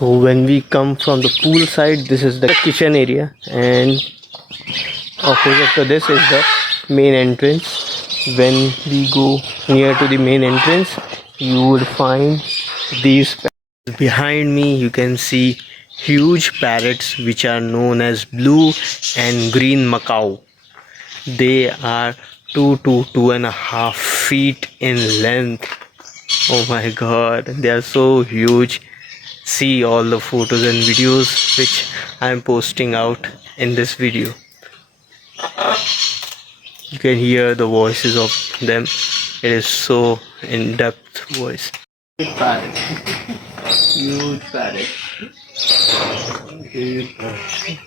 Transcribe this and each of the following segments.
So when we come from the pool side, this is the kitchen area, and opposite to this is the main entrance. When we go near to the main entrance, you would find these parrots. Behind me you can see huge parrots which are known as blue and green macaw. They are 2 to 2.5 feet in length. Oh my god, they are so huge. See all the photos and videos which I am posting out in this video. You can hear the voices of them. It is so in-depth voice. Huge parrot. Huge parrot. Huge parrot.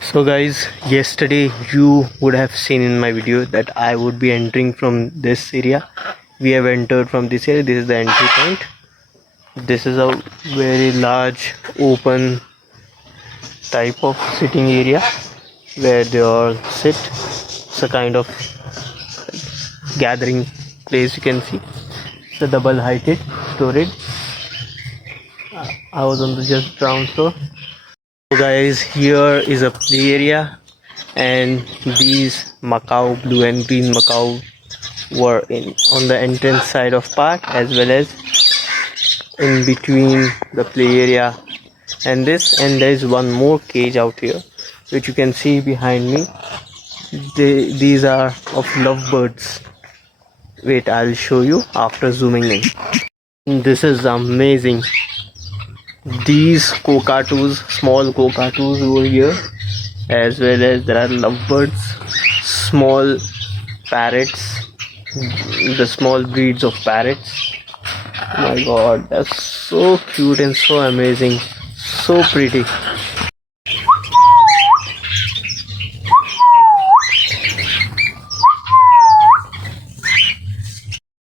So guys, yesterday you would have seen in my video that I would be entering from this area. We have entered from this area. This is the entry point. This is a very large open type of sitting area where they all sit. It's a kind of gathering place, you can see. It's a double heighted storage. I was on the just ground floor. So guys, here is a play area, and these macaw, blue and green macaw, were on the entrance side of park, as well as in between the play area and this. And there is one more cage out here which you can see behind me. These are of lovebirds. Wait, I'll show you after zooming in. This is amazing. These cockatoos, small cockatoos over here, as well as there are lovebirds, small parrots, the small breeds of parrots. Oh my god, that's so cute and so amazing, so pretty.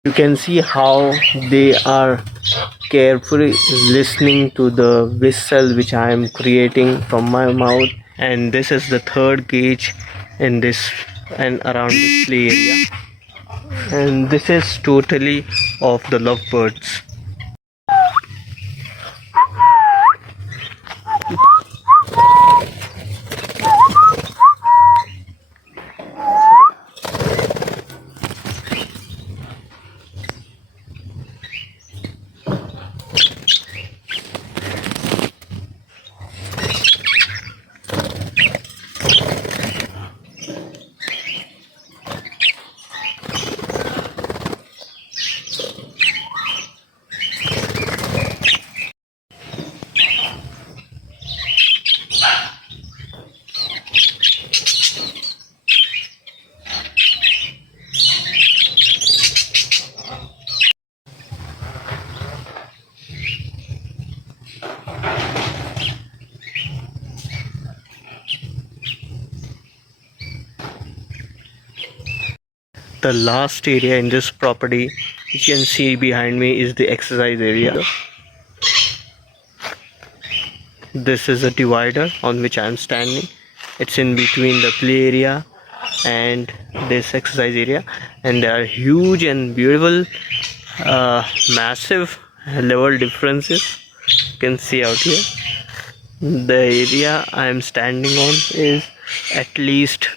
You can see how they are carefully listening to the whistle which I am creating from my mouth. And this is the third cage in this and around this play area. And this is totally of the lovebirds. The last area in this property you can see behind me is the exercise area. This is a divider on which I am standing. It's in between the play area and this exercise area, and there are huge and beautiful massive level differences you can see out here. The area I am standing on is at least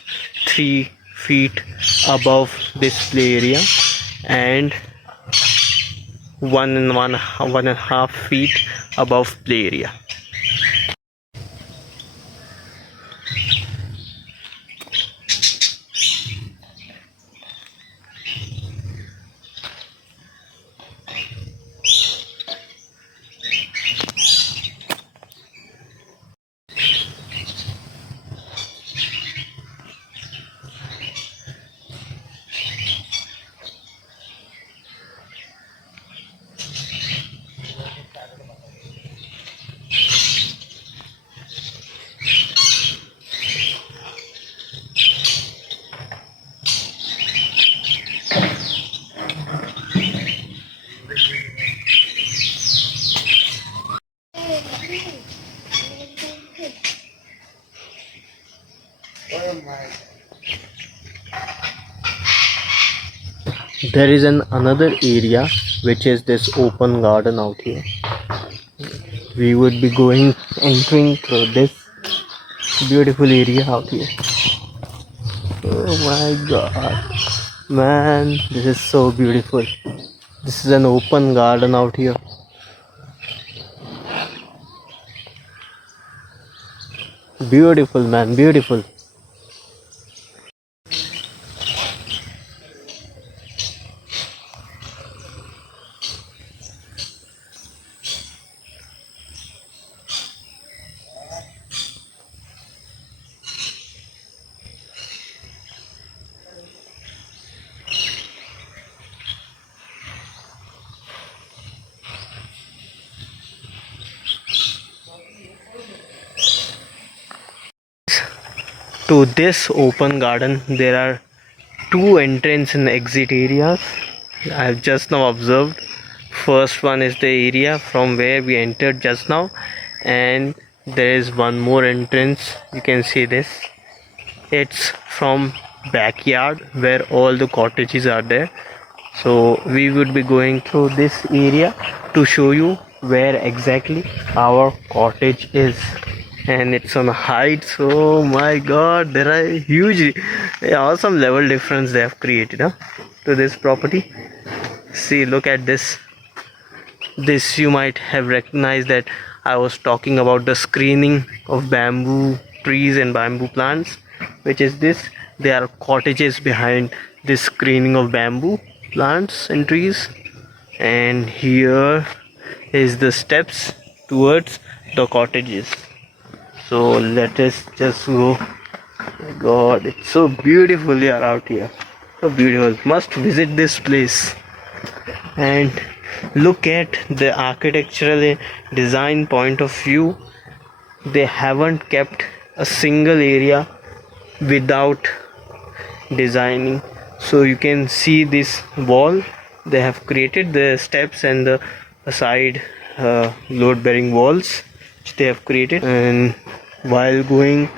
3 feet above this play area and 1.5 feet above play area. There is another area which is this open garden out here. We would be entering through this beautiful area out here. Oh my god, man, this is so beautiful. This is an open garden out here. Beautiful, man, beautiful. To this open garden there are two entrance and exit areas. I have just now observed. First one is the area from where we entered just now, and there is one more entrance. You can see this. It's from backyard where all the cottages are there. So we would be going through this area to show you where exactly our cottage is. And it's on a height, so oh my god, there are huge awesome level difference they have created to this property. See, look at this. You might have recognized that I was talking about the screening of bamboo trees and bamboo plants, which is this. There are cottages behind this screening of bamboo plants and trees, and here is the steps towards the cottages. So let us just go. My god, it's so beautiful here out here. So beautiful. Must visit this place and look at the architectural design point of view. They haven't kept a single area without designing. So you can see this wall. They have created the steps and the side load bearing walls which they have created. And while going,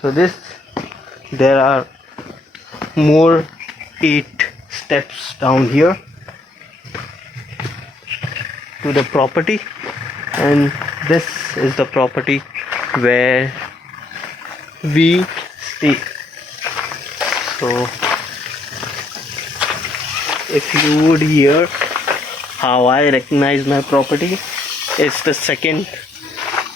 so this, there are more 8 steps down here to the property, and this is the property where we stay. So if you would hear how I recognize my property, it's the second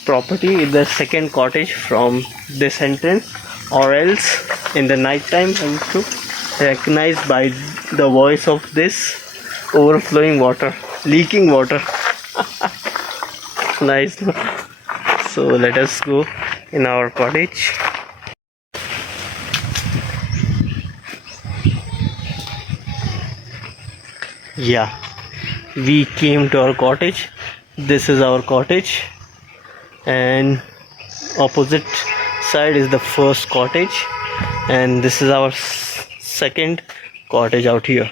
property, the second cottage from this entrance, or else in the night time I used to recognize by the voice of this overflowing water, leaking water. Nice, no? So let us go in our cottage. Yeah, we came to our cottage. This is our cottage, and opposite side is the first cottage, and this is our second cottage out here.